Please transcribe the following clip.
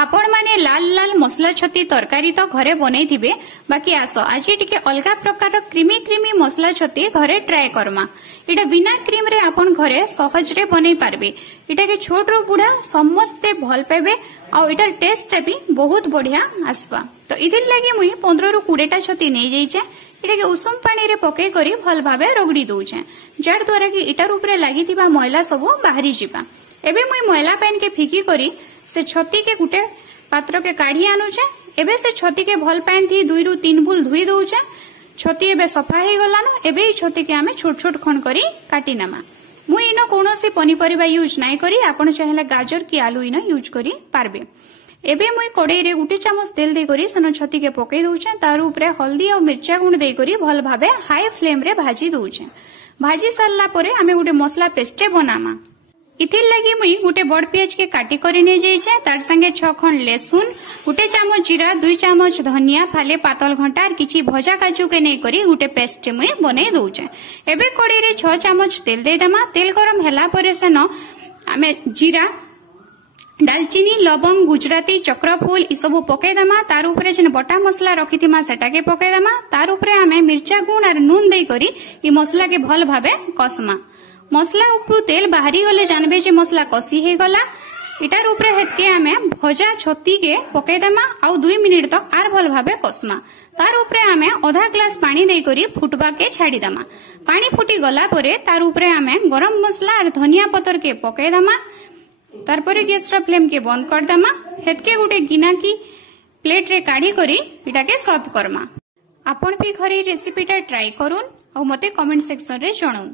आपण माने लाल लाल मसला छती तरकारी तो घरे बनई थिबे बाकी आस आज टिके अलगा प्रकार क्रीमी क्रीमी मसला छती घरे ट्राय करमा। इटा बिना क्रीम रे आपण घरे सहज रे बनई पारबे। इटा के छोट रो बुढ़ा समस्ते भल पाबे आ इटार टेस्ट भी बहुत बढ़िया आसबा। तो इदिन लागि मुई 15 रु 20 टा छती नै जाइछे। इटा के उषुम पानी रे पके करी भल भाबे रगड़ी दउछे जार द्वारा कि इटार ऊपर लागिथिबा मैला सब बाहरी जिबा। एबे मुई मैला पेन के फिकी करी से छती के गुटे पात्र के काढ़ी आनुछे। एबे से छती के भल पाइन थी 2 रु 3 बुल धुई दउछे। छती एबे सफा हे गलान। एबे ई छती के आमे छोट छोट खंड करी काटी नामा। मुई इनो कोनोसी पनीपरिबा यूज नाइ करी आपण चाहेला गाजर की आलू इनो यूज करी पारबे। एबे मुई कड़ाई रे 1 चामच तेल दे करी सनो छती के पके दउछे। तार ऊपर हल्दी और मिर्चा गुंड दे करी भल भाबे हाई फ्लेम रे भाजी दउछे। भाजी सरला परे आमे गुटे मसला पेस्ट बनामा। इथिर लगी मुई गुटे बड़ पियाज के काटी करी नै जाइछे। तार संगे 6 खंड लेसुन 1 चामच जीरा 2 चामच धनिया फाले पातल घंटा और किछि भजा काजू के नै करी गुटे पेस्ट मुई बनै दउछे। एबे कड़ाई रे 6 चामच तेल दे दमा। तेल गरम होला परे सेनो आमे जीरा दालचीनी लवंग गुजराती चक्रफूल इ सब पके दमा। तार ऊपर जेन बटा मसला रखिथिमा सेटा के पके दमा। तार ऊपर आमे मिर्चा गुण और नून दे करी इ मसला के भल भाबे कसमा। मसला उपरु तेल बाहरी गले जानबे जे मसला कसी हे गला। इटार ऊपर हेतके आमे भजा छती के पके दमा आउ 2 मिनिट तक आर भल भाबे कसमा। तार ऊपर आमे आधा ग्लास पानी दे करी फुटबा के छाड़ी दमा। पानी फुटी गला परे तार ऊपर आमे गरम मसला और धनिया पतर के पके दमा। तार परे गैस रा फ्लेम के बंद कर दमा। हेतके गुटे गिना की प्लेट रे काढ़ी करी इटा के सर्व करमा। आपण भी घरे रेसिपीटा ट्राई करून् और मते कमेंट सेक्शन रे जणाउन।